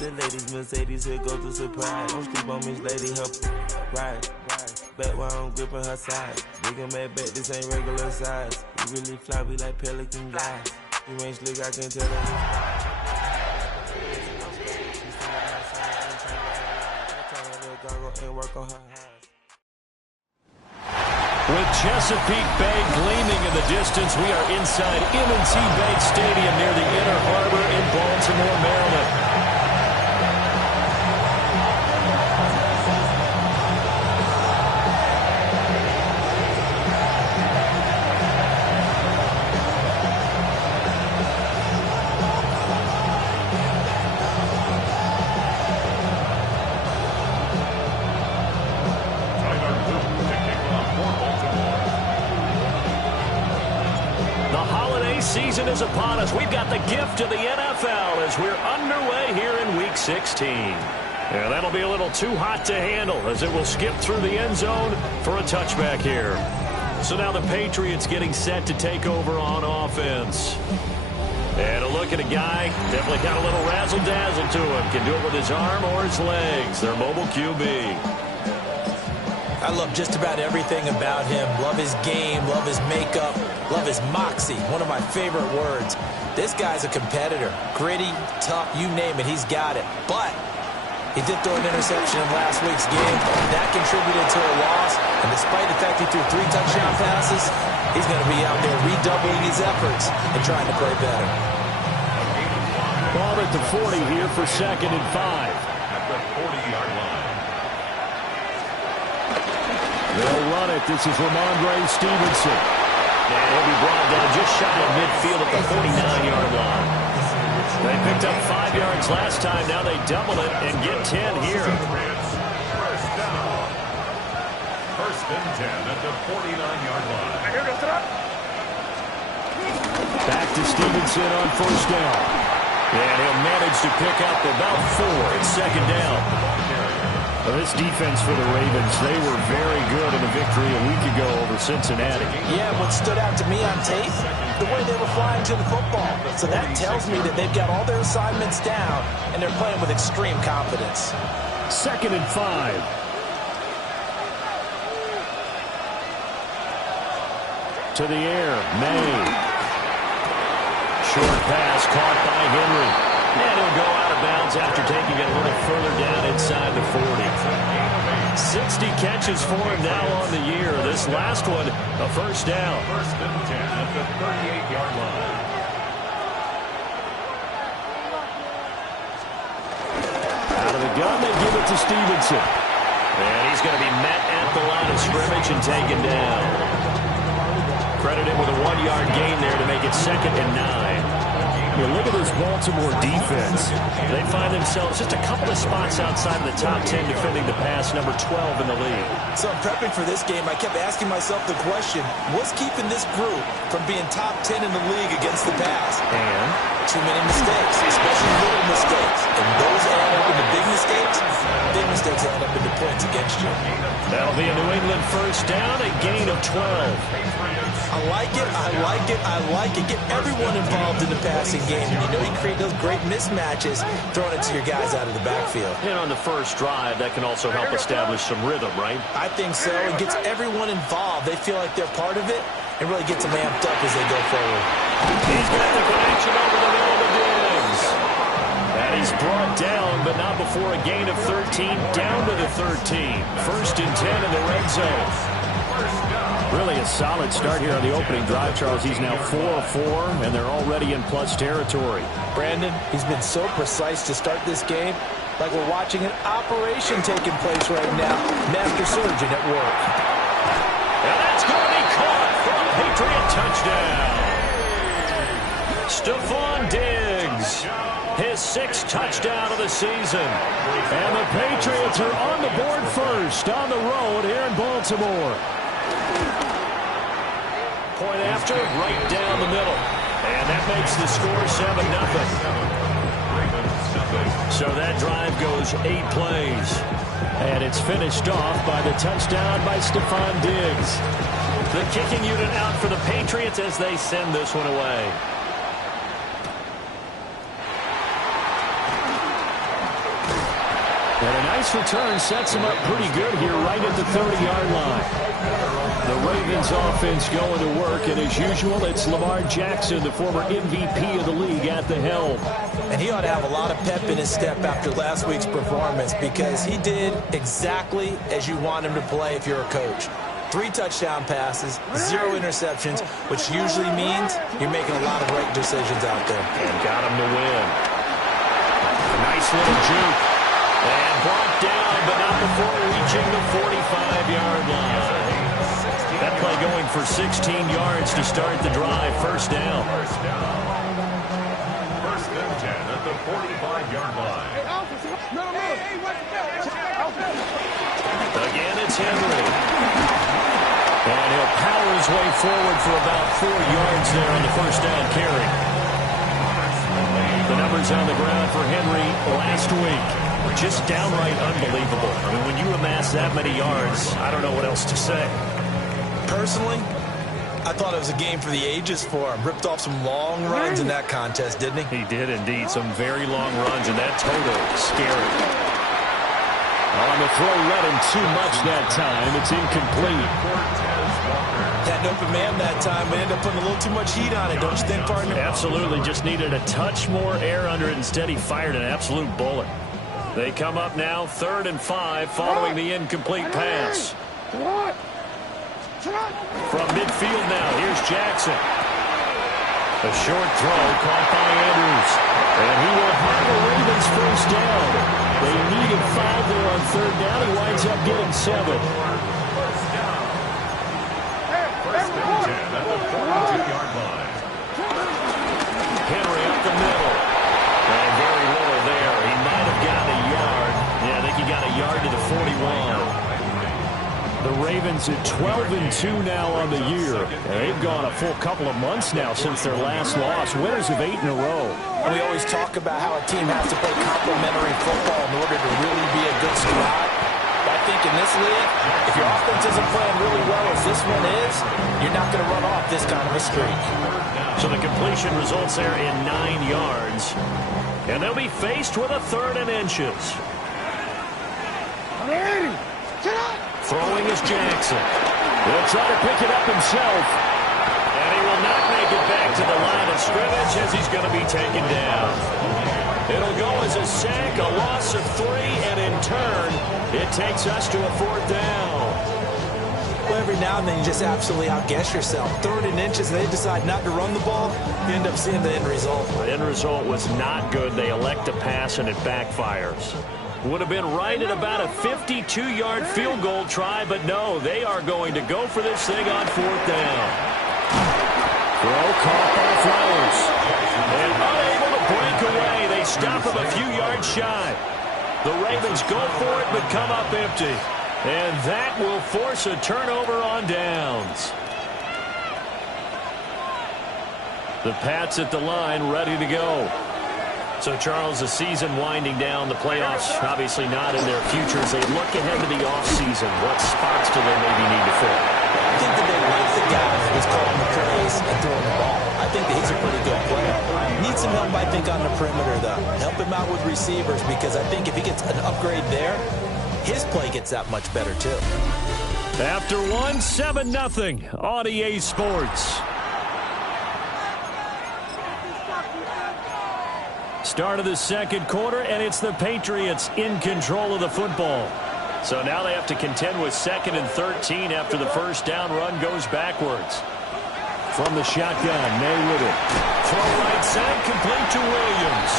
the ladies, Mercedes, here go to surprise. Don't sleep on Miss Lady, help ride. Back while I'm gripping her side. Nigga mad back, this ain't regular size. We really fly, we like pelican guys. You ain't slick, I can tell her. And work on her eyes. With Chesapeake Bay gleaming in the distance, we are inside M&T Bank Stadium near the Inner Harbor in Baltimore, Maryland. Season is upon us. We've got the gift of the NFL as we're underway here in Week 16. Yeah, that'll be a little too hot to handle as it will skip through the end zone for a touchback here. So now the Patriots getting set to take over on offense. And a look at a guy, definitely got a little razzle-dazzle to him. Can do it with his arm or his legs. Their mobile QB. I love just about everything about him. Love his game, love his makeup, love his moxie. One of my favorite words. This guy's a competitor. Gritty, tough, you name it, he's got it. But he did throw an interception in last week's game. That contributed to a loss. And despite the fact he threw 3 touchdown passes, he's going to be out there redoubling his efforts and trying to play better. Ball at the 40 here for 2nd and 5. At the 40-yard line. They'll run it. This is Ramondre Stevenson. And he'll be brought down just shy of midfield at the 49-yard line. They picked up 5 yards last time. Now they double it and get 10 here. First down. 1st and 10 at the 49-yard line. Back to Stevenson on 1st down. And he'll manage to pick up about 4. It's 2nd down. Well, this defense for the Ravens, they were very good in the victory a week ago over Cincinnati. Yeah, what stood out to me on tape, the way they were flying to the football. So that tells me that they've got all their assignments down, and they're playing with extreme confidence. 2nd and 5. To the air, May. Short pass caught by Henry. And he'll go out of bounds after taking it a little further down inside the 40. 60 catches for him now on the year. This last one, a 1st down. 1st and 10 at the 38-yard line. Out of the gun, they give it to Stevenson. And he's going to be met at the line of scrimmage and taken down. Credited with a 1-yard gain there to make it 2nd and 9. Look at this Baltimore defense. They find themselves just a couple of spots outside of the top 10 defending the pass, number 12 in the league. So in prepping for this game, I kept asking myself the question, what's keeping this group from being top 10 in the league against the pass? And too many mistakes, especially little mistakes. And those add up into big mistakes. Big mistakes add up into points against you. That'll be a New England 1st down, a gain of 12. I like it, I like it, I like it. Get everyone involved in the passing game. And you know you create those great mismatches throwing it to your guys out of the backfield. And on the first drive, that can also help establish some rhythm, right? I think so. It gets everyone involved. They feel like they're part of it and really gets them amped up as they go forward. He's got the connection over the middle of the Diggs. And he's brought down, but not before a gain of 13, down to the 13. 1st and 10 in the red zone. Really a solid start here on the opening drive, Charles. He's now 4 of 4, and they're already in plus territory. Brandon, he's been so precise to start this game, like we're watching an operation taking place right now. Master surgeon at work. And that's going to be caught for a Patriot touchdown. Stephon Diggs, his 6th touchdown of the season. And the Patriots are on the board first on the road here in Baltimore. Point after, right down the middle. And that makes the score 7-0. So that drive goes 8 plays. And it's finished off by the touchdown by Stephon Diggs. The kicking unit out for the Patriots as they send this one away. And a nice return sets him up pretty good here right at the 30-yard line. The Ravens offense going to work, and as usual, it's Lamar Jackson, the former MVP of the league, at the helm. And he ought to have a lot of pep in his step after last week's performance because he did exactly as you want him to play if you're a coach. 3 touchdown passes, 0 interceptions, which usually means you're making a lot of right decisions out there. And got him to win. A nice little juke. And brought down, but not before reaching the 45-yard line. That play going for 16 yards to start the drive. First down. First and 10 at the 45-yard line. Again, it's Henry. And he'll power his way forward for about 4 yards there on the first down carry. The numbers on the ground for Henry last week. Just downright unbelievable. I mean, when you amass that many yards, I don't know what else to say. Personally, I thought it was a game for the ages for him. Ripped off some long runs in that contest, didn't he? He did indeed. Some very long runs, and that total scary. On the throw, let him too much that time. It's incomplete. Had an open man that time, but ended up putting a little too much heat on it, don't you think, partner? Absolutely. Just needed a touch more air under it. Instead, he fired an absolute bullet. They come up now, 3rd and 5, following the incomplete pass. From midfield now, here's Jackson. A short throw caught by Andrews. And he will have the Ravens first down. They needed 5 there on 3rd down. He winds up getting 7. First and 10 at the 42-yard line. Henry up the middle. And very little there. He might have gotten a yard. Yeah, I think he got a yard to the 41. The Ravens at 12-2 now on the year. They've gone a full couple of months now since their last loss. Winners of 8 in a row. We always talk about how a team has to play complementary football in order to really be a good squad. But I think in this league, if your offense isn't playing really well as this one is, you're not going to run off this kind of a streak. So the completion results there in 9 yards. And they'll be faced with a 3rd and inches. Throwing is Jackson. He'll try to pick it up himself. And he will not make it back to the line of scrimmage as he's going to be taken down. It'll go as a sack, a loss of 3, and in turn, it takes us to a 4th down. Well, every now and then you just absolutely outguess yourself. 3rd and inches, and they decide not to run the ball. You end up seeing the end result. The end result was not good. They elect to pass, and it backfires. Would have been right at about a 52-yard field goal try, but no, they are going to go for this thing on 4th down. Throw caught by Flowers. And unable to break away. They stop him a few yards shy. The Ravens go for it, but come up empty. And that will force a turnover on downs. The Pats at the line, ready to go. So, Charles, the season winding down, the playoffs obviously not in their future. As they look ahead to the offseason, what spots do they maybe need to fill? I think that they like the guy who's calling the plays and throwing the ball. I think that he's a pretty good player. Needs some help, I think, on the perimeter, though. Help him out with receivers because I think if he gets an upgrade there, his play gets that much better, too. After 7-0 on EA Sports. Start of the 2nd quarter, and it's the Patriots in control of the football. So now they have to contend with 2nd and 13 after the first down run goes backwards. From the shotgun, May with it. Throw right side, complete to Williams.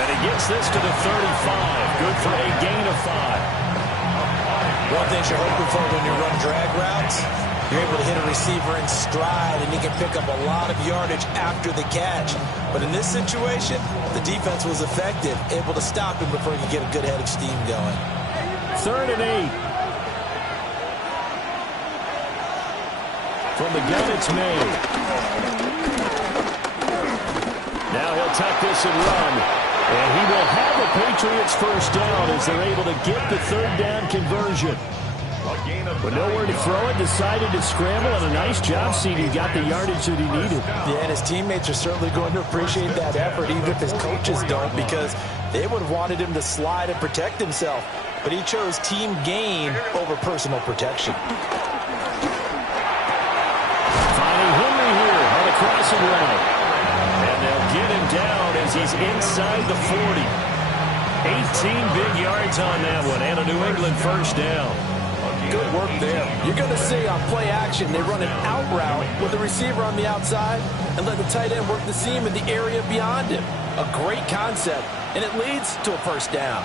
And he gets this to the 35. Good for a gain of 5. One thing you're hoping for when you run drag routes, you're able to hit a receiver in stride, and he can pick up a lot of yardage after the catch. But in this situation, the defense was effective, able to stop him before he could get a good head of steam going. 3rd and 8. From the gun, it's May. Now he'll tuck this and run. And he will have a Patriots first down as they're able to get the 3rd down conversion. But nowhere to throw it, decided to scramble, and a nice job seeing he got the yardage that he needed. Yeah, and his teammates are certainly going to appreciate that effort, even if his coaches don't, because They would have wanted him to slide and protect himself, but he chose team gain over personal protection. Finding Henry here on the crossing route. And they'll get him down as he's inside the 40. 18 big yards on that one, and a New England first down. Good work there. You're going to see on play action, they run an out route with the receiver on the outside and let the tight end work the seam in the area beyond him. A great concept, and it leads to a first down.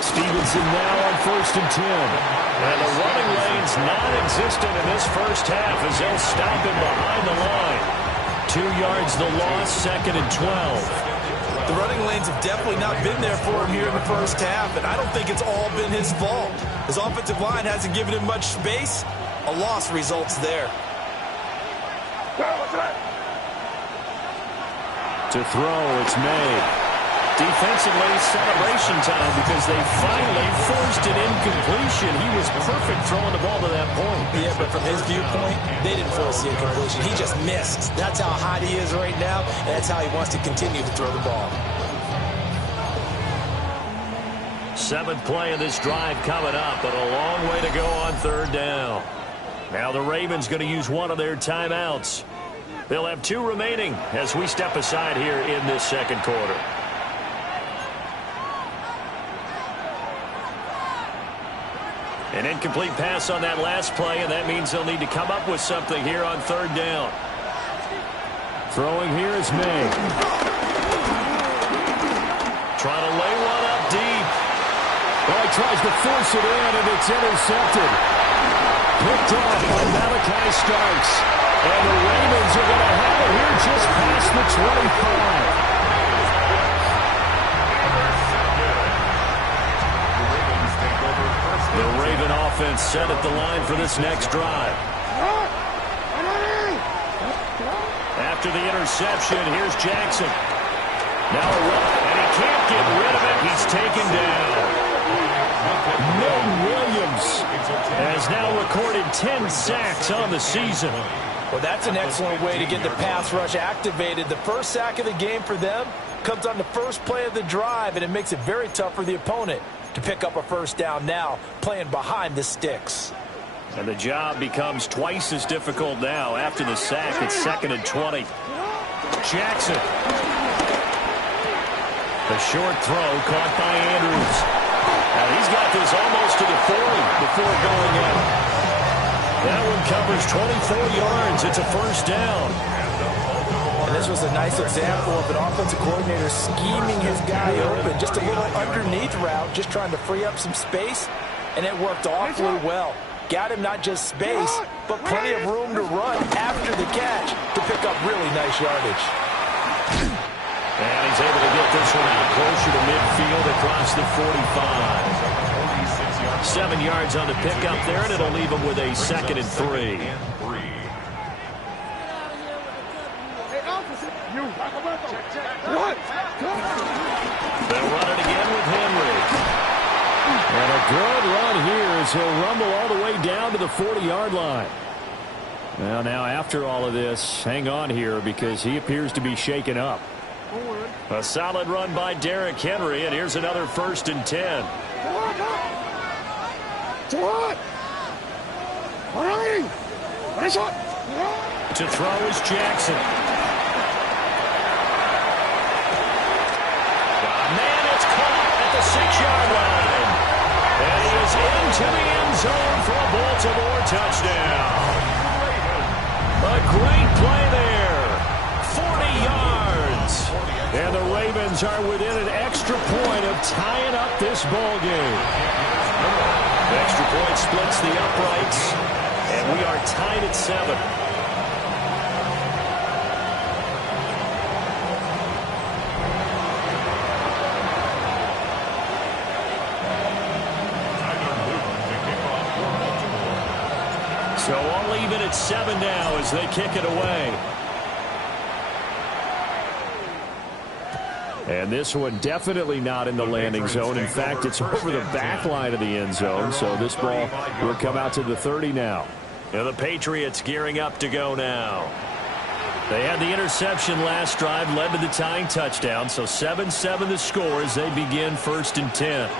Stevenson now on 1st and 10. And the running lane's non-existent in this first half as they'll stop him behind the line. 2 yards the loss, 2nd and 12. The running lanes have definitely not been there for him here in the first half, and I don't think it's all been his fault. His offensive line hasn't given him much space. A loss results there. To throw, it's made. Defensively, celebration time because they finally forced an incompletion. He was perfect throwing the ball to that point. Yeah, but from his viewpoint, they didn't force the incompletion. He just missed. That's how hot he is right now, and that's how he wants to continue to throw the ball. 7th play of this drive coming up, but a long way to go on 3rd down. Now the Ravens going to use one of their timeouts. They'll have 2 remaining as we step aside here in this 2nd quarter. An incomplete pass on that last play, and that means they'll need to come up with something here on 3rd down. Throwing here is May. Trying to lay one up deep. Well, he tries to force it in, and it's intercepted. Picked off by Malachi Starks. And the Ravens are going to have it here just past the 25. The Raven offense set at the line for this next drive. After the interception, here's Jackson. Now a run, and he can't get rid of it. He's taken down. Milton Williams has now recorded 10 sacks on the season. Well, that's an excellent way to get the pass rush activated. The first sack of the game for them comes on the first play of the drive, and it makes it very tough for the opponent to pick up a first down now, playing behind the sticks. And the job becomes twice as difficult now after the sack. It's 2nd and 20. Jackson. The short throw caught by Andrews. Now he's got this almost to the 40 before going in. That one covers 24 yards. It's a first down. And this was a nice example of an offensive coordinator scheming his guy open. Just a little underneath route, just trying to free up some space, and it worked awfully well. Got him not just space, but plenty of room to run after the catch to pick up really nice yardage. And he's able to get this one out closer to midfield across the 45. 7 yards on the pickup there, and it'll leave him with a 2nd and 3. They'll run it again with Henry. And a good run here as he'll rumble all the way down to the 40-yard line. Well, now after all of this, hang on here because he appears to be shaken up. A solid run by Derrick Henry, and here's another 1st and 10. To throw is Jackson. Man, it's caught at the 6-yard line. And he is into the end zone for a Baltimore touchdown. A great play there. 40 yards. And the Ravens are within an extra point of tying up this ball game. The extra point splits the uprights, and we are tied at 7. So I'll leave it at 7 now as they kick it away. And this one definitely not in the landing zone. In fact, it's over the back line of the end zone. So this ball will come out to the 30 now. And the Patriots gearing up to go now. They had the interception last drive, led to the tying touchdown. So 7-7 the score as they begin 1st and 10.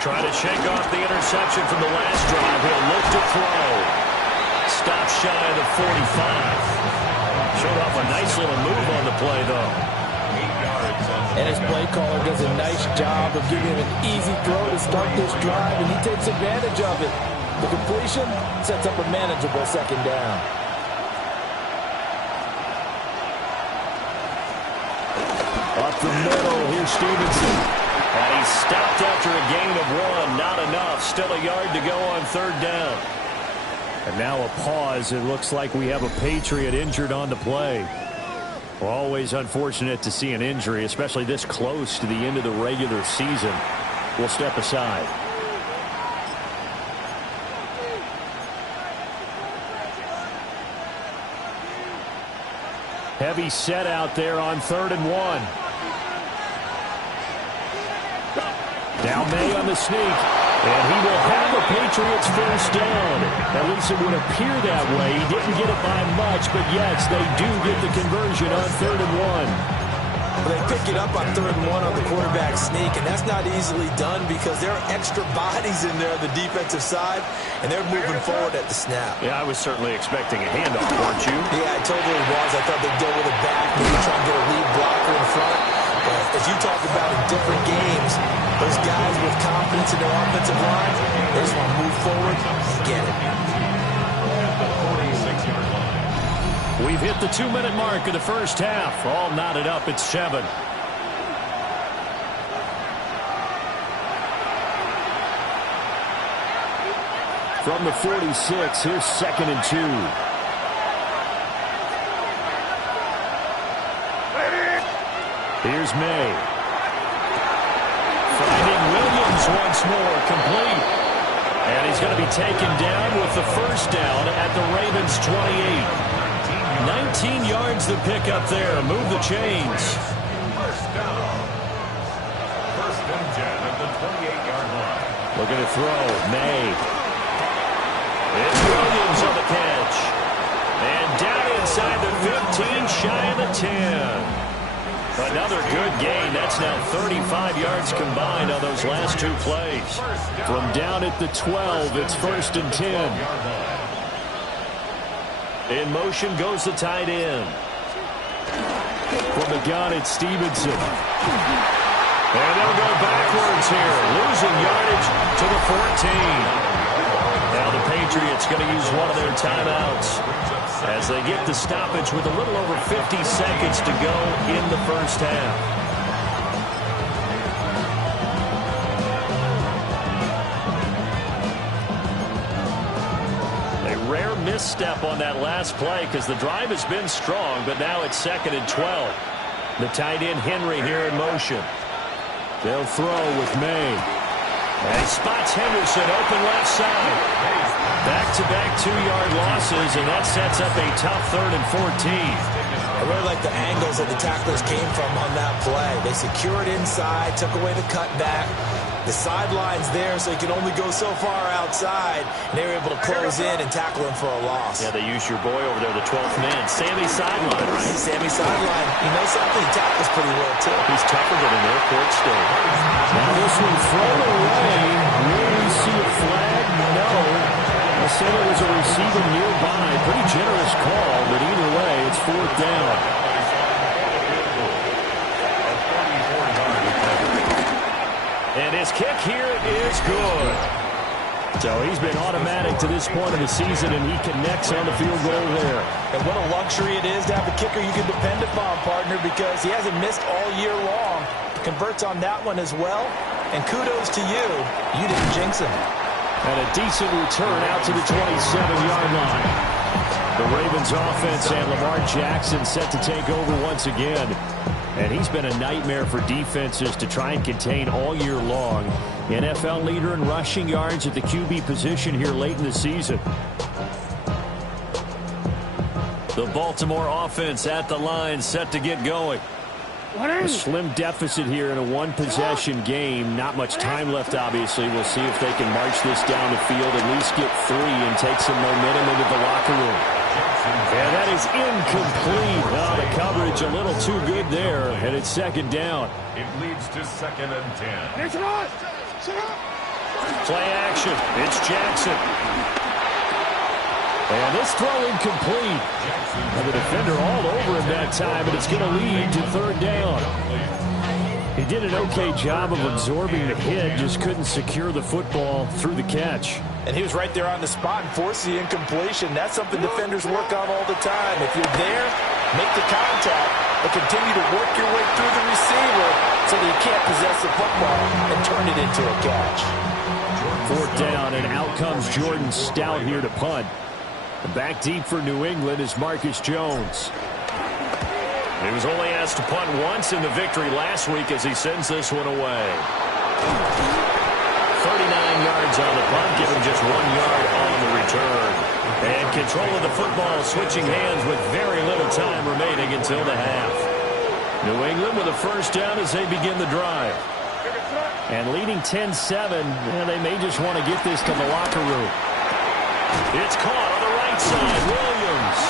Trying to shake off the interception from the last drive. He'll look to throw. Stop shy of the 45. Showed off a nice little move on the play, though. And his play caller does a nice job of giving him an easy throw to start this drive, and he takes advantage of it. The completion sets up a manageable 2nd down. Up the middle, here's Stevenson. And he stopped after a gain of 1. Not enough. Still a yard to go on 3rd down. And now a pause. It looks like we have a Patriot injured on the play. Well, always unfortunate to see an injury, especially this close to the end of the regular season. We'll step aside. Heavy set out there on 3rd and 1. Now May on the sneak, and he will have the Patriots 1st down. At least it would appear that way. He didn't get it by much, but yes, they do get the conversion on 3rd and 1. They pick it up on 3rd and 1 on the quarterback sneak, and that's not easily done because there are extra bodies in there on the defensive side, and they're moving forward at the snap. Yeah, I was certainly expecting a handoff, weren't you? Yeah, I totally was. I thought they'd go with it back, maybe try and get a lead blocker in front. But as you talk about in different games, those guys with confidence in their offensive line, they just want to move forward and get it. We've hit the 2-minute mark of the 1st half. All knotted up at 7. From the 46, here's 2nd and 2. Here's May. Finding Williams once more, complete. And he's going to be taken down with the 1st down at the Ravens' 28. 19 yards to pick up there. Move the chains. 1st down. 1st and 10 at the 28-yard line. Looking to throw. May. It's Williams on the catch. And down inside the 15, shy of the 10. Another good gain. That's now 35 yards combined on those last 2 plays. From down at the 12, it's 1st and 10. In motion goes the tight end. From the gun, it's Stevenson. And they'll go backwards here, losing yardage to the 14. Now the Patriots going to use one of their timeouts as they get the stoppage with a little over 50 seconds to go in the 1st half. Rare misstep on that last play because the drive has been strong, but now it's 2nd and 12. The tight end Henry here in motion. They'll throw with May. And he spots Henderson open left side. Back-to-back 2-yard losses, and that sets up a tough 3rd and 14. I really like the angles that the tacklers came from on that play. They secured inside, took away the cutback. The sideline's there, so he can only go so far outside, and they were able to close in and tackle him for a loss. Yeah, they used your boy over there, the 12th man, Sammy Sideline, right? Sammy Sideline. You know something? He tackles pretty well, too. He's tougher than an airport state. Now this one thrown away. Will we see a flag? No. I said it was a receiver nearby. Pretty generous call, but either way, it's 4th down. And his kick here is good. So he's been automatic to this point of the season, and he connects on the field goal there. And what a luxury it is to have a kicker you can depend upon, partner, because he hasn't missed all year long. Converts on that one as well. And kudos to you. You didn't jinx him. And a decent return out to the 27-yard line. The Ravens offense and Lamar Jackson set to take over once again. And he's been a nightmare for defenses to try and contain all year long. NFL leader in rushing yards at the QB position here late in the season. The Baltimore offense at the line, set to get going. A slim deficit here in a one-possession game. Not much time left, obviously. We'll see if they can march this down the field, at least get 3 and take some momentum into the locker room. And that is incomplete. Oh, the coverage a little too good there, and it's second down. It leads to 2nd and 10. Play action. It's Jackson. And this throw incomplete. And the defender all over him that time, and it's going to lead to 3rd down. He did an okay job of absorbing the hit, just couldn't secure the football through the catch. And he was right there on the spot and forced the incompletion. That's something defenders work on all the time. If you're there, make the contact, but continue to work your way through the receiver so that you can't possess the football and turn it into a catch. 4th down, and out comes Jordan Stout here to punt. Back deep for New England is Marcus Jones. He was only asked to punt once in the victory last week as he sends this one away. 39 yards on the punt, giving just 1 yard on the return. And control of the football switching hands with very little time remaining until the half. New England with a 1st down as they begin the drive. And leading 10-7, they may just want to get this to the locker room. It's caught on the right side. Williams.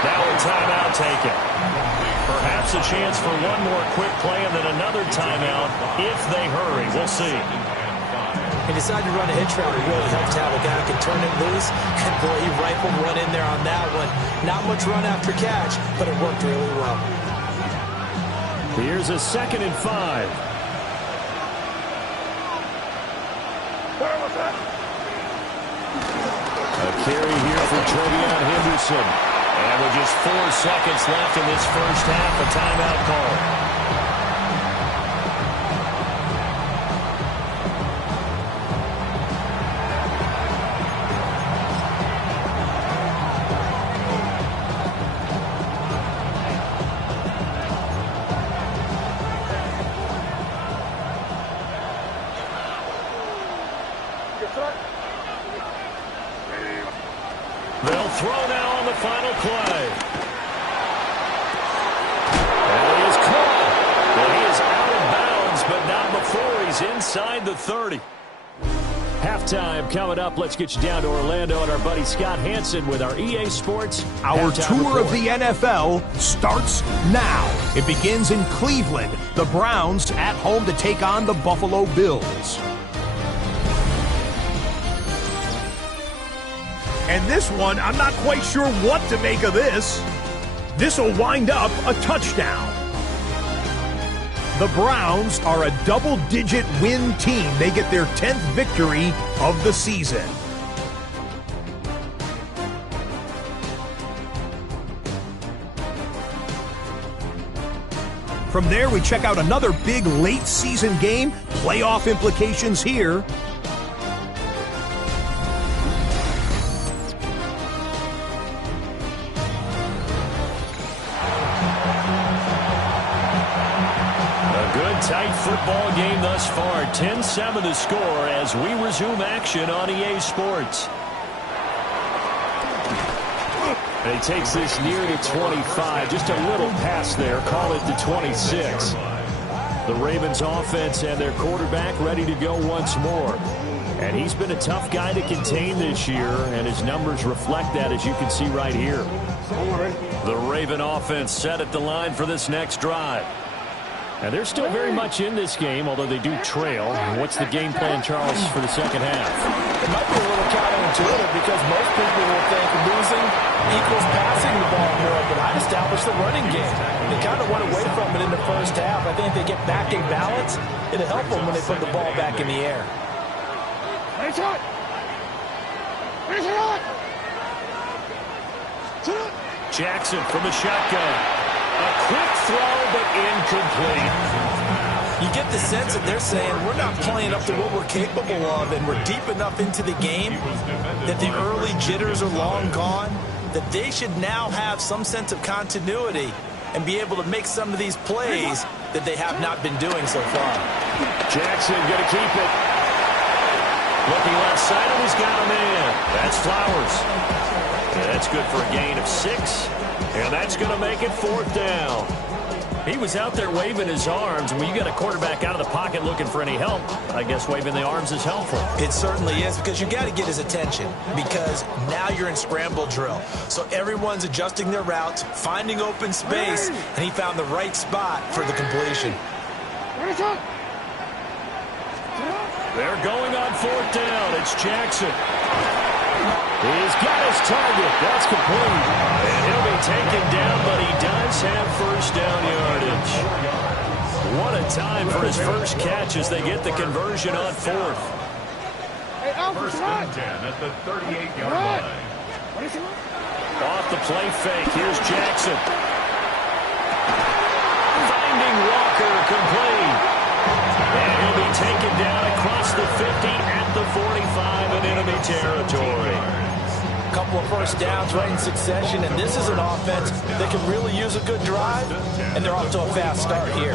Now a timeout taken. Perhaps a chance for one more quick play and then another timeout if they hurry. We'll see. He decided to run a hitch route. It really helped to have a guy who can turn it loose. And boy, he rifled one in there on that one. Not much run after catch, but it worked really well. Here's a 2nd and 5. A carry here for Trevion Henderson. And with just 4 seconds left in this first half, a timeout call. They'll throw now on the final play. And he is caught. Well, he is out of bounds, but not before he's inside the 30. Halftime coming up. Let's get you down to Orlando and our buddy Scott Hansen with our EA Sports Our halftime tour report. of the NFL starts now. It begins in Cleveland. The Browns at home to take on the Buffalo Bills. And this one, I'm not quite sure what to make of this. This will wind up a touchdown. The Browns are a double-digit win team. They get their 10th victory of the season. From there, we check out another big late-season game. Playoff implications here. Tight football game thus far. 10-7 the score as we resume action on EA Sports. And he takes this near the 25. Just a little pass there. Call it the 26. The Ravens offense and their quarterback ready to go once more. And he's been a tough guy to contain this year, and his numbers reflect that, as you can see right here. The Raven offense set at the line for this next drive. And they're still very much in this game, although they do trail. What's the game plan, Charles, for the second half? It might be a little counterintuitive because most people will think losing equals passing the ball more, but I'd establish the running game. They kind of went away from it in the first half. I think if they get back in balance, it'll help them when they put the ball back in the air. Jackson from the shotgun. A quick throw, but incomplete. You get the sense that they're saying we're not playing up to what we're capable of, and we're deep enough into the game that the early jitters are long gone, that they should now have some sense of continuity and be able to make some of these plays that they have not been doing so far. Jackson going to keep it. Looking left side, and he's got him in. That's Flowers. And that's good for a gain of 6. And that's going to make it 4th down. He was out there waving his arms. When you got a quarterback out of the pocket looking for any help, I guess waving the arms is helpful. It certainly is, because you got to get his attention, because now you're in scramble drill. So everyone's adjusting their routes, finding open space, and he found the right spot for the completion. They're going on 4th down. It's Jackson. He's got his target. That's complete. And he'll be taken down, but he does have first down yardage. What a time for his first catch as they get the conversion on 4th. First and 10 at the 38-yard line. Off the play fake. Here's Jackson. Finding Walker, complete. And he'll be taken down across the 50 at the 45 in enemy territory. A couple of first downs right in succession, and this is an offense that can really use a good drive, and they're off to a fast start here.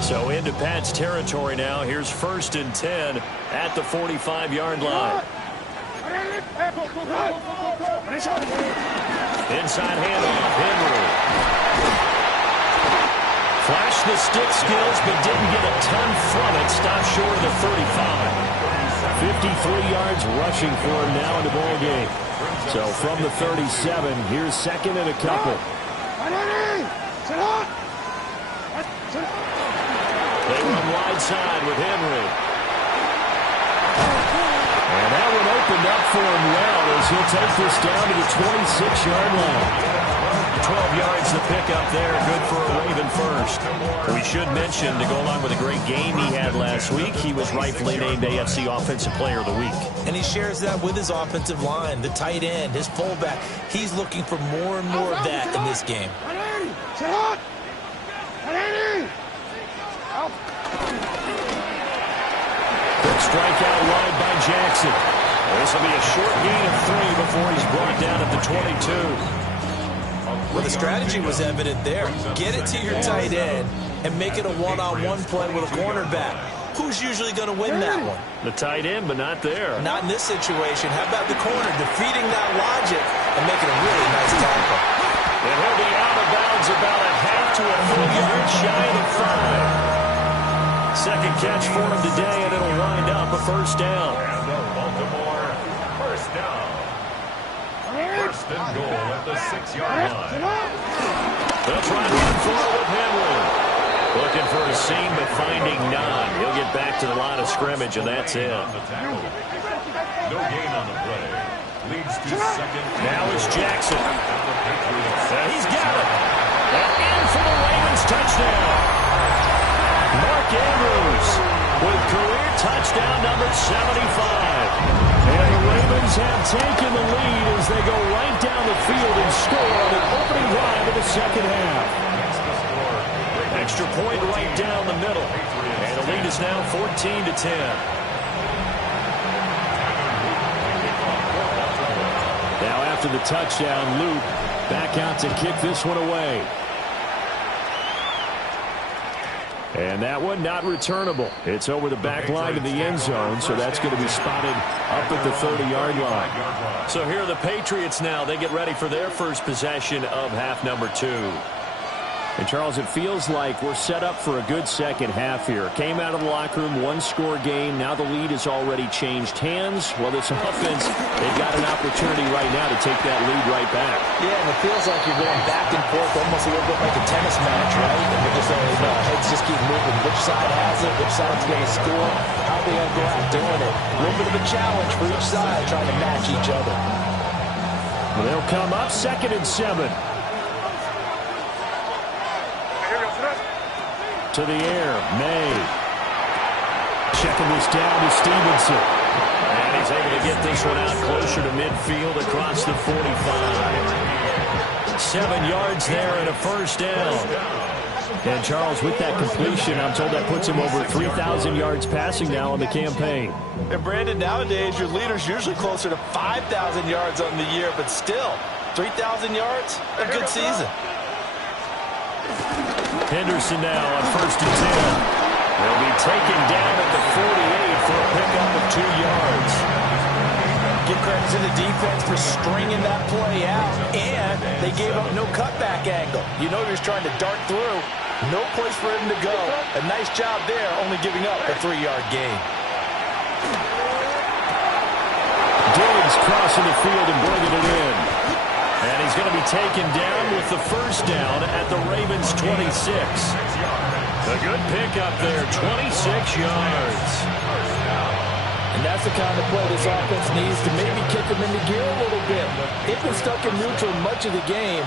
So into Pat's territory now. Here's 1st and 10 at the 45-yard line. Inside handoff, Henry. Flashed the stick skills, but didn't get a ton from it. Stopped short of the 35. 53 yards rushing for him now in the ball game. So from the 37, here's 2nd and a couple. They run wide side with Henry. And that one opened up for him well as he'll take this down to the 26-yard line. 12 yards to pick up there. Good for a Raven first. We should mention, to go along with a great game he had last week, he was rightfully named AFC Offensive Player of the Week. And he shares that with his offensive line, the tight end, his fullback. He's looking for more and more of that in this game. Quick strike out wide by Jackson. This will be a short gain of 3 before he's brought down at the 22. Well, the strategy was evident there. Get it to your tight end and make it a one-on-one play with a cornerback. Who's usually going to win that one? The tight end, but not there. Not in this situation. How about the corner defeating that logic and making a really nice tackle? And he'll be out of bounds about a half to a full yard shy of 5. Second catch for him today, and it'll wind up a first down. And the Baltimore first down. First and goal at the 6-yard line. They'll try to run for it with Henry. Looking for a seam, but finding none. He'll get back to the line of scrimmage, and that's it. No gain on the play. Leads to second. Now it's Jackson. He's got it. And in for the Ravens touchdown. Mark Andrews with career touchdown number 75. And the Ravens have taken the lead as they go right down the field and score on an opening drive of the second half. Extra point right down the middle. And the lead is now 14-10. Now after the touchdown, Luke back out to kick this one away. And that one not returnable. It's over the back line of the end zone, so that's going to be spotted up at the 30-yard line. So here are the Patriots now. They get ready for their first possession of half number 2. And, Charles, it feels like we're set up for a good second half here. Came out of the locker room, one-score game. Now the lead has already changed hands. Well, this offense, they've got an opportunity right now to take that lead right back. Yeah, and it feels like you're going back and forth almost a little bit like a tennis match, right? And we're just heads just keep moving. Which side has it? Which side's going to score? How are they going to go out doing it? A little bit of a challenge for each side trying to match each other. Well, they'll come up 2nd and 7. To the air, May. Checking this down to Stevenson. And he's able to get this one out closer to midfield across the 45. 7 yards there and a first down. And, Charles, with that completion, I'm told that puts him over 3,000 yards passing now on the campaign. And, Brandon, nowadays your leader's usually closer to 5,000 yards on the year, but still, 3,000 yards, a good season. Henderson now on 1st and 10. They'll be taken down at the 48 for a pickup of 2 yards. Give credit to the defense for stringing that play out, and they gave up no cutback angle. You know he was trying to dart through. No place for him to go. A nice job there, only giving up a 3-yard gain. Diggs crossing the field and bringing it in. And he's going to be taken down with the first down at the Ravens' 26. A good pickup there, 26 yards. And that's the kind of play this offense needs to maybe kick them into gear a little bit. They've been stuck in neutral much of the game.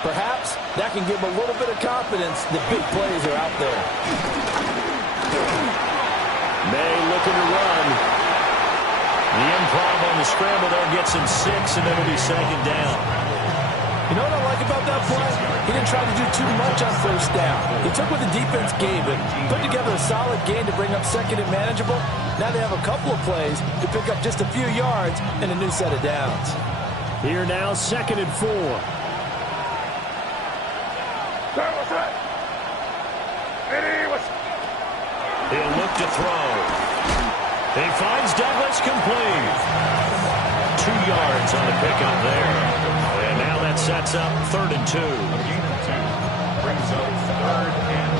Perhaps that can give them a little bit of confidence that big plays are out there. May looking to run. The improv on the scramble there gets him 6, and it'll be second down. You know what I like about that play? He didn't try to do too much on first down. He took what the defense gave him, put together a solid game to bring up second and manageable. Now they have a couple of plays to pick up just a few yards and a new set of downs. Here now, 2nd and 4. He'll look to throw. He finds Douglas complete. 2 yards on the pickup there. And now that sets up 3rd and 2. Brings up 3rd and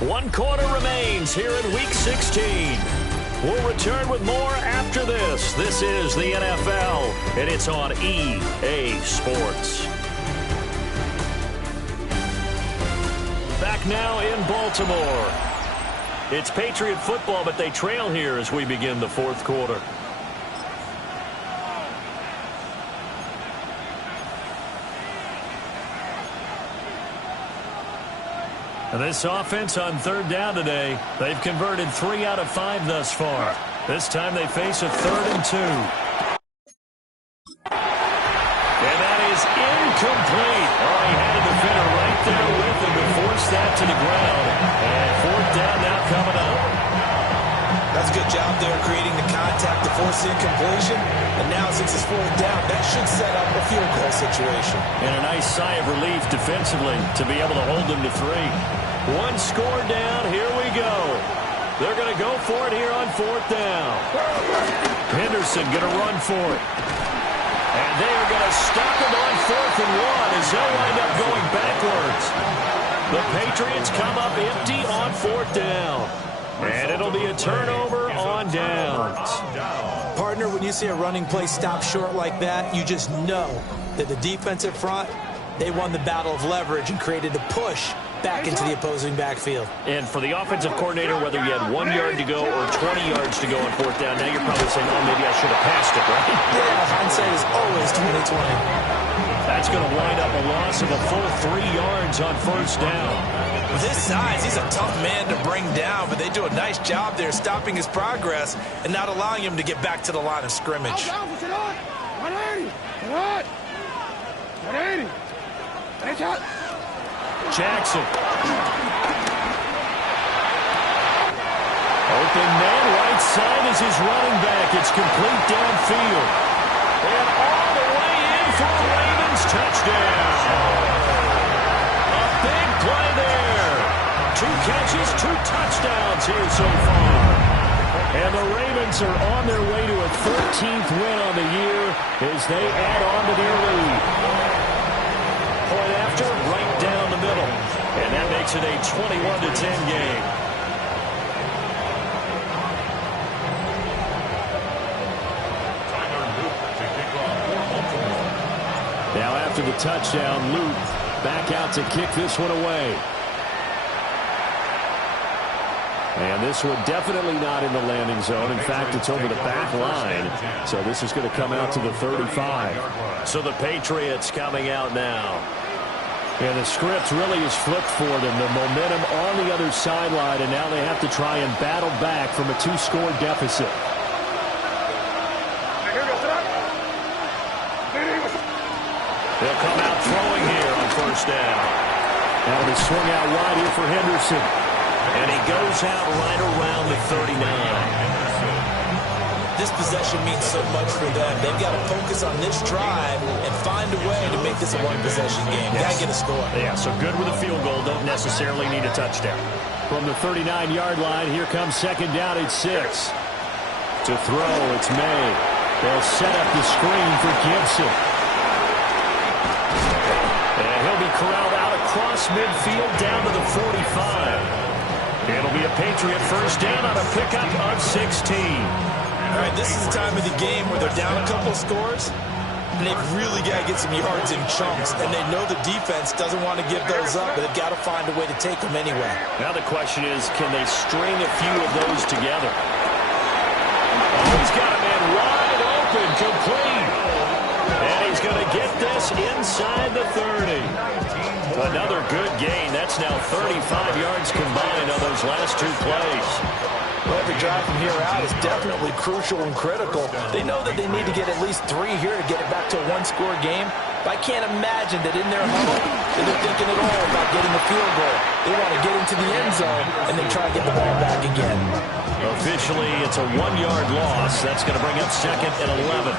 2. 1 quarter remains here in Week 16. We'll return with more after this. This is the NFL, and it's on EA Sports. Back now in Baltimore. It's Patriot football, but they trail here as we begin the 4th quarter. And this offense on 3rd down today, they've converted 3 out of 5 thus far. This time they face a 3rd and 2. And that is incomplete. Oh, he had a defender right there with him to force that to the ground. And 4th down now coming up. That's a good job there creating the contact to force the incompletion. And now since it's 4th down, that should set up a field goal situation. And a nice sigh of relief defensively to be able to hold them to 3. 1 score down. Here we go. They're going to go for it here on 4th down. Henderson going to run for it. And they are going to stop him on 4th and 1 as they'll wind up going backwards. The Patriots come up empty on 4th down. And it'll be a turnover on downs. Partner, when you see a running play stop short like that, you just know that the defensive front, they won the battle of leverage and created a push back into the opposing backfield. And for the offensive coordinator, whether you had 1 yard to go or 20 yards to go on 4th down, now you're probably saying, oh, maybe I should have passed it, right? Yeah, hindsight is always 20/20. That's going to wind up a loss of a full 3 yards on 1st down. With his size, he's a tough man to bring down, but they do a nice job there stopping his progress and not allowing him to get back to the line of scrimmage. Jackson. Open man, right side is his running back. It's complete downfield. And all the way in for a Ravens touchdown. A big play there. 2 catches, 2 touchdowns here so far. And the Ravens are on their way to a 13th win on the year as they add on to their lead. Point after, right down the middle. And that makes it a 21-10 game. Now after the touchdown, Luke back out to kick this one away. And this one definitely not in the landing zone. In fact, it's over the back line. So this is going to come out to the 35. So the Patriots coming out now. And the script really is flipped for them. The momentum on the other sideline, and now they have to try and battle back from a 2-score deficit. They'll come out throwing here on 1st down. Now they swing out wide here for Henderson. And he goes out right around the 39. this possession means so much for them. They've got to focus on this drive and find a way to make this a one-possession game. Got to get a score. Yeah, so good with a field goal. Don't necessarily need a touchdown. From the 39-yard line, here comes second down at 6. To throw, it's May. They'll set up the screen for Gibson. And he'll be corralled out across midfield down to the 45. It'll be a Patriot first down on a pickup of 16. All right, this is the time of the game where they're down a couple of scores, and they've really got to get some yards in chunks, and they know the defense doesn't want to give those up, but they've got to find a way to take them anyway. Now the question is, can they string a few of those together? Oh, he's got a man wide open, complete. And he's going to get this inside the 30. Another good gain. That's now 35 yards combined on those last two plays. Well, every drive from here out is definitely crucial and critical. They know that they need to get at least 3 here to get it back to a one-score game. But I can't imagine that in their huddle that they're thinking at all about getting a field goal. They want to get into the end zone and then try to get the ball back again. Officially, it's a 1-yard loss. That's going to bring up second and 11.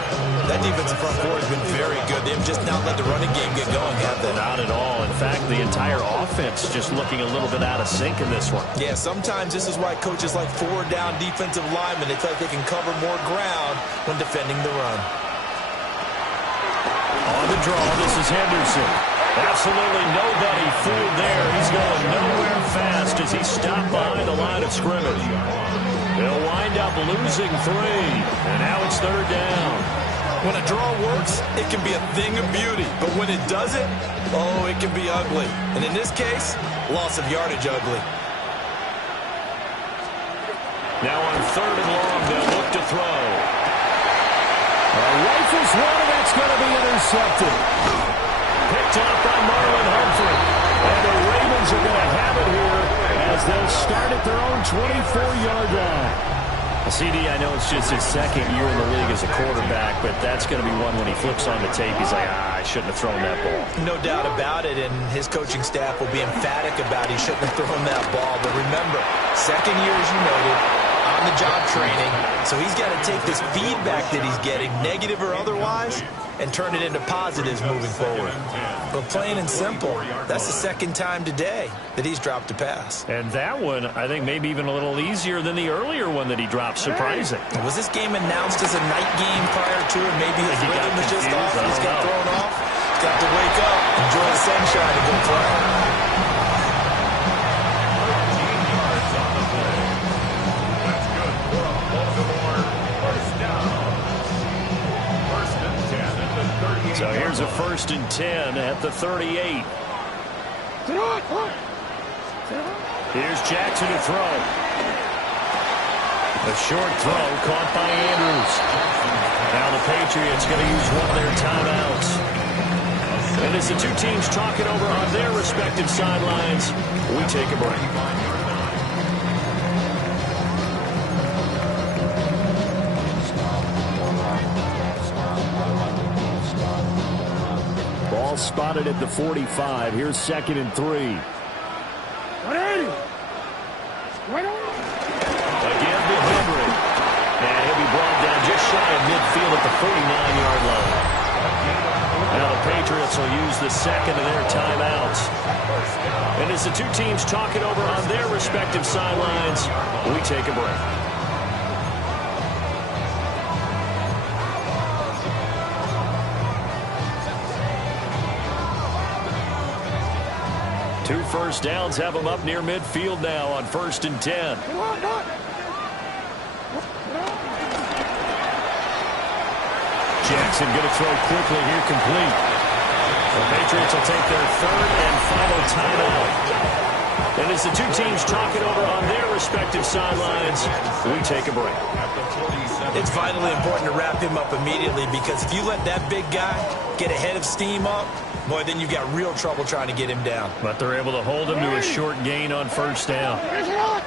That defensive front four has been very good. They've just not let the running game get going, have they? Not at all. In fact, the entire offense just looking a little bit out of sync in this one. Yeah, sometimes this is why coaches like forward-down defensive linemen, they feel like they can cover more ground when defending the run. On the draw, this is Henderson. Absolutely nobody fooled there. He's going nowhere fast as he stopped behind the line of scrimmage. They'll wind up losing 3, and now it's third down. When a draw works, it can be a thing of beauty. But when it doesn't, oh, it can be ugly. And in this case, loss of yardage ugly. Now on third and long, they'll look to throw. Rifles one, and that's going to be intercepted. Picked off by Marlon Humphrey. And the Ravens are going to have it here as they'll start at their own 24-yard line. CD, I know it's just his second year in the league as a quarterback, but that's going to be one when he flips on the tape, he's like, I shouldn't have thrown that ball. No doubt about it, and his coaching staff will be emphatic about he shouldn't have thrown that ball. But remember, second year, as you noted, on-the-job training, so he's got to take this feedback that he's getting, negative or otherwise, and turn it into positives moving forward. But plain and simple, that's the second time today that he's dropped a pass. And that one, I think, maybe even a little easier than the earlier one that he dropped. Surprising. Was this game announced as a night game prior to it? Maybe his rhythm was just off. He's got thrown off. He's got to wake up, enjoy the sunshine, and go play. So here's a 1st and 10 at the 38. Here's Jackson to throw. A short throw caught by Andrews. Now the Patriots going to use one of their timeouts. And as the two teams talk it over on their respective sidelines, we take a break. Ball spotted at the 45. Here's 2nd and 3. Again to Henry. And he'll be brought down just shy of midfield at the 49-yard line. Now the Patriots will use the second of their timeouts. And as the two teams talk it over on their respective sidelines, we take a break. Two first downs have them up near midfield now on 1st and 10. Jackson going to throw quickly here, complete. The Patriots will take their 3rd and final timeout. And as the two teams talk it over on their respective sidelines, we take a break. It's vitally important to wrap him up immediately, because if you let that big guy get a head of steam up, boy, then you've got real trouble trying to get him down. But they're able to hold him to a short gain on 1st down. A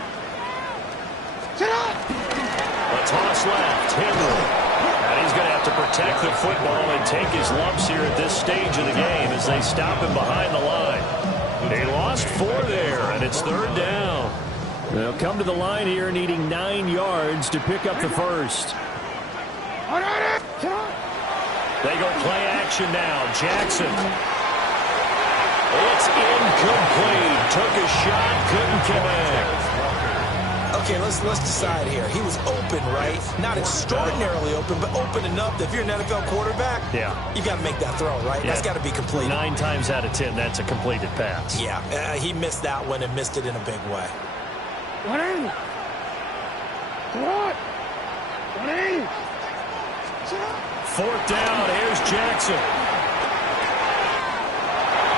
toss left, Henry. And he's going to have to protect the football and take his lumps here at this stage of the game as they stop him behind the line. He lost 4 there, and it's 3rd down. They'll come to the line here needing 9 yards to pick up the first. They go play action now. Jackson. It's incomplete. Took a shot, couldn't connect. Okay, let's decide here. He was open, right? Not extraordinarily open, but open enough that if you're an NFL quarterback, you got to make that throw, right? That's got to be completed. 9 times out of 10, that's a completed pass. Yeah, he missed that one and missed it in a big way. 4th down, here's Jackson.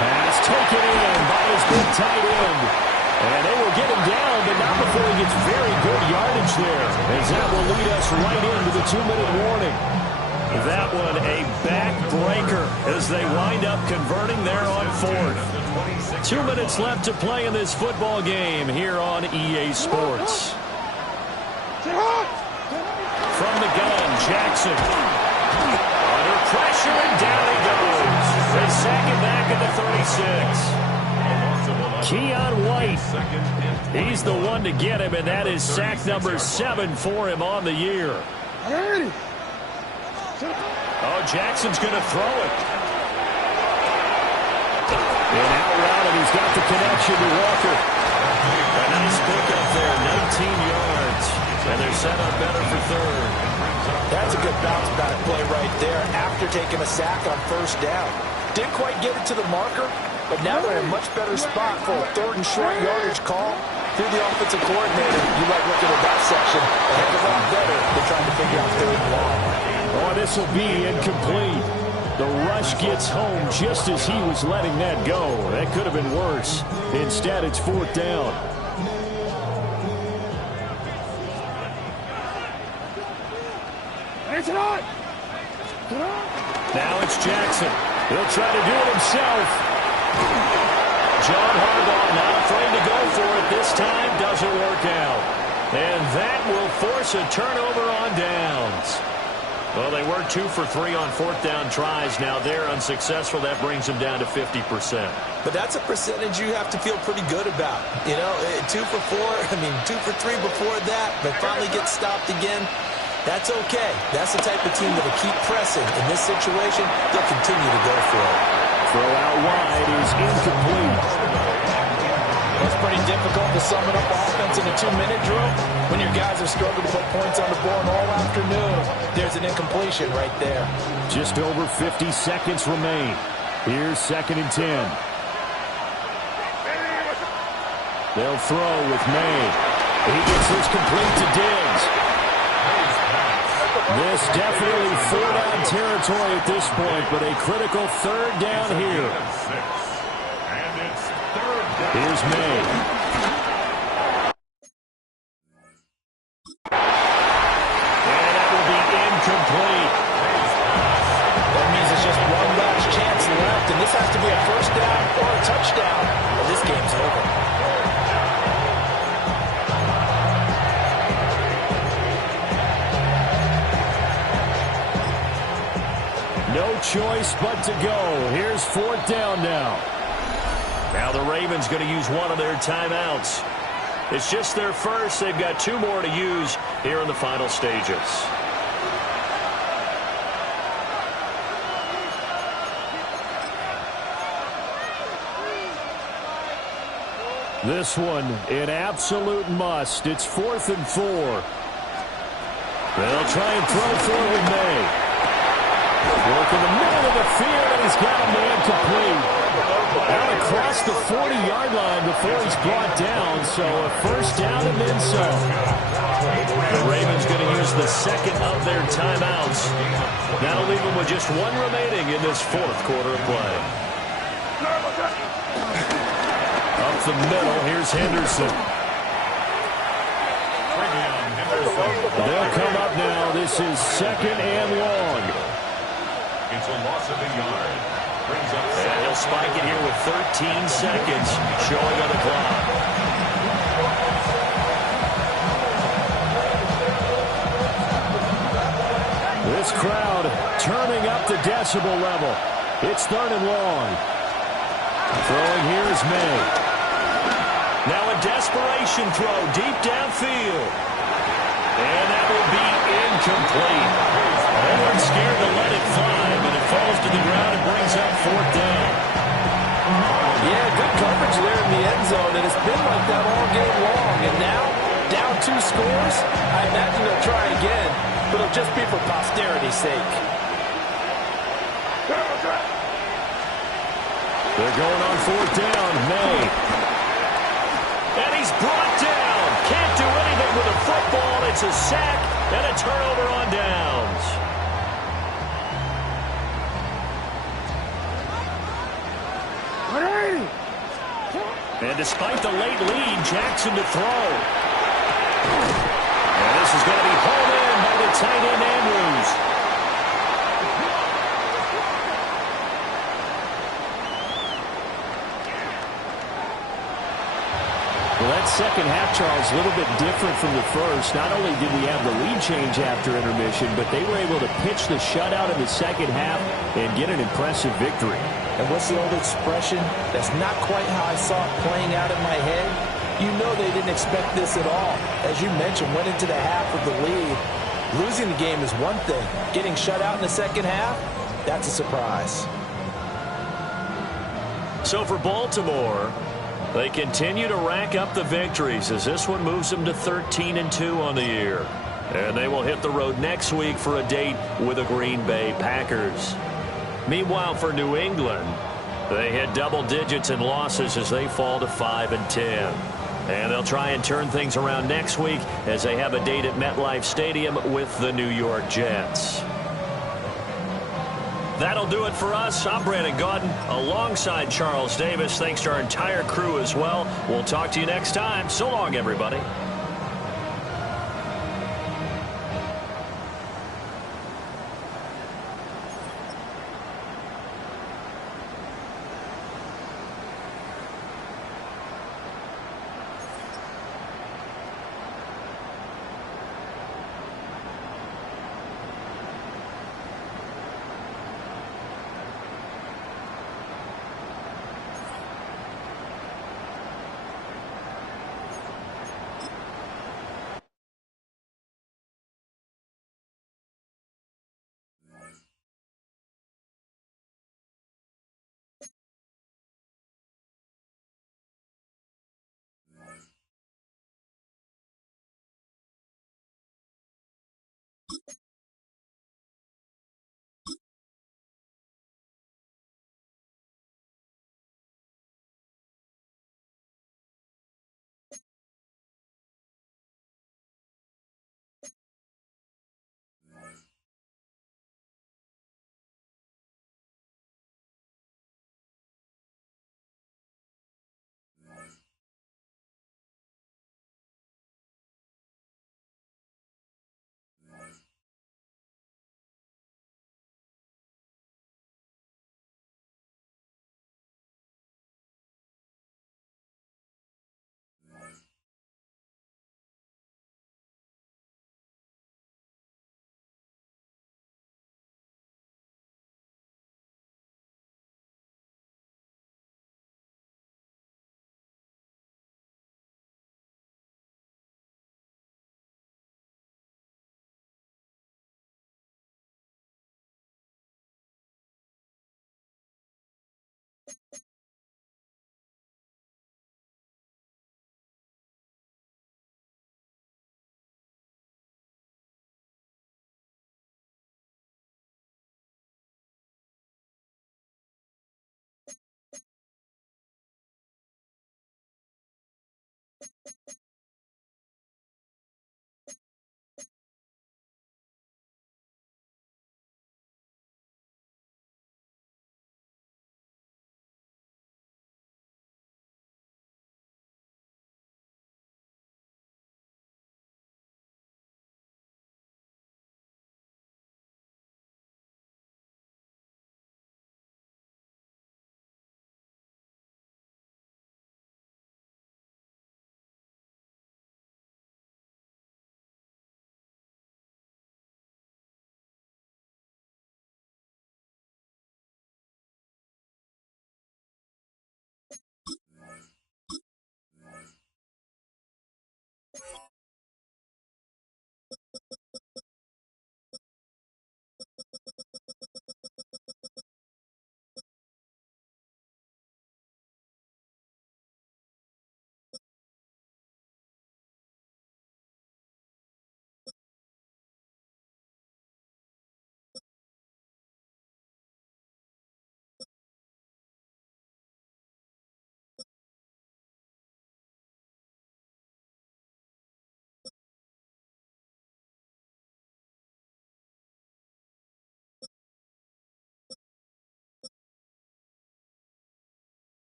Pass taken in by his big tight end. And they will get him down, but not before he gets very good yardage there. As that will lead us right into the 2-minute warning. That one a backbreaker as they wind up converting there on 4th. 2 minutes left to play in this football game here on EA Sports. From the gun, Jackson. Under pressure, and down he goes. They sack him back at the 36. Keon White, he's the one to get him, and that is sack number 7 for him on the year. Oh, Jackson's going to throw it. And out route, and he's got the connection to Walker. A nice pickup there, 19 yards. And they're set up better for 3rd. That's a good bounce back play right there after taking a sack on 1st down. Didn't quite get it to the marker, but now they're in a much better spot for a 3rd and short yardage call. Through the offensive coordinator, you like looking at that section a heck of a lot better than trying to figure out 3rd and long. Oh, this will be incomplete. The rush gets home just as he was letting that go. That could have been worse. Instead, it's 4th down. Now it's Jackson. He'll try to do it himself. John Harbaugh not afraid to go for it this time. Doesn't work out. And that will force a turnover on downs. Well, they were 2 for 3 on 4th down tries. Now they're unsuccessful. That brings them down to 50%. But that's a percentage you have to feel pretty good about. You know, 2 for 4, 2 for 3 before that, but finally get stopped again. That's okay. That's the type of team that will keep pressing. In this situation, they'll continue to go for it. Throw out wide is incomplete. It's pretty difficult to sum it up offense in a 2-minute drill when your guys have struggled to put points on the board all afternoon. There's an incompletion right there. Just over 50 seconds remain. Here's 2nd and 10. They'll throw with May. He gets this complete to Diggs. This definitely 4-down territory at this point, but a critical 3rd down here. Here's May. And that will be incomplete. That means it's just one last chance left, and this has to be a 1st down or a touchdown, or this game's over. No choice but to go. Here's 4th down now. Now the Ravens going to use one of their timeouts. It's just their first. They've got 2 more to use here in the final stages. This one an absolute must. It's 4th and 4. They'll try and throw for it with May. Work in the middle of the field, and he's got a man complete. Out across the 40-yard line before he's brought down, so a 1st down and then some. The Ravens going to use the 2nd of their timeouts. That'll leave them with just 1 remaining in this 4th quarter of play. Up the middle, here's Henderson. They'll come up now. This is 2nd and long. It's a loss of a yard. Brings up and he'll spike it here with 13 seconds showing on the clock. This crowd turning up the decibel level. It's 3rd and long. Throwing here is May. Now a desperation throw deep downfield. And that will be incomplete. weren't scared to let it fly, but it falls to the ground and brings up fourth down. Yeah, good coverage there in the end zone, and it's been like that all game long. And now, down 2 scores, I imagine they'll try again, but it'll just be for posterity's sake. They're going on fourth down. May. And he's brought down. Can't do anything with a football. It's a sack and a turnover on downs. And despite the late lead, Jackson to throw. And this is going to be hauled in by the tight end, Andrews. Well, that second half, Charles, a little bit different from the first. Not only did we have the lead change after intermission, but they were able to pitch the shutout in the second half and get an impressive victory. And what's the old expression? That's not quite how I saw it playing out in my head. You know they didn't expect this at all. As you mentioned, went into the half with the lead. Losing the game is one thing. Getting shut out in the second half, that's a surprise. So for Baltimore, they continue to rack up the victories as this one moves them to 13-2 on the year. And they will hit the road next week for a date with the Green Bay Packers. Meanwhile, for New England, they hit double digits in losses as they fall to 5-10. And they'll try and turn things around next week as they have a date at MetLife Stadium with the New York Jets. That'll do it for us. I'm Brandon Gaudin alongside Charles Davis. Thanks to our entire crew as well. We'll talk to you next time. So long, everybody.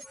You